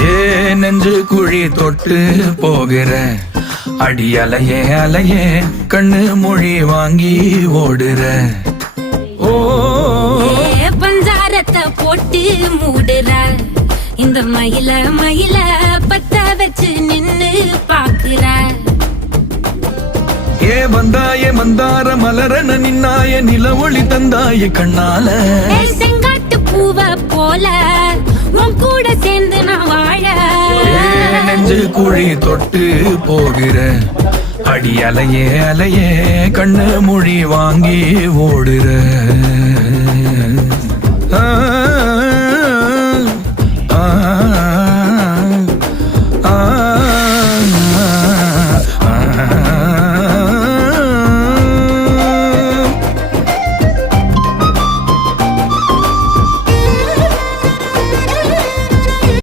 ஏ நெஞ்சு குழி தொட்டு போகிற அடி அலையே அலையே கண்ணு மொழி வாங்கி ஓடுற. ஓ பஞ்சாரத்தை போட்டு மூடுற இந்த மயில மயில பத்த வச்சு நின்னு பாக்குற. ஏ வந்தாய மந்தார மலரன நின்னாய நில ஒளி தந்தாய கண்ணால. செங்காட்டு பூவ போல உன் கூட சேர்ந்து நான் வாழ. நெஞ்சு குழி தொட்டு போகிற அடி அலையே அலையே கண்ணு மொழி வாங்கி ஓடுற. ஆ ஆ